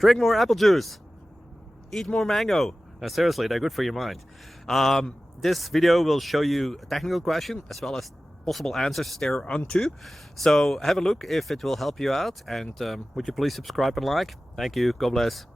Drink more apple juice. Eat more mango. Seriously, they're good for your mind. This video will show you a technical question as well as possible answers thereunto. So have a look if it will help you out, and would you please subscribe and like? Thank you. God bless.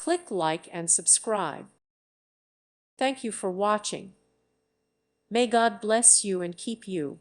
Click like and subscribe. Thank you for watching. May God bless you and keep you.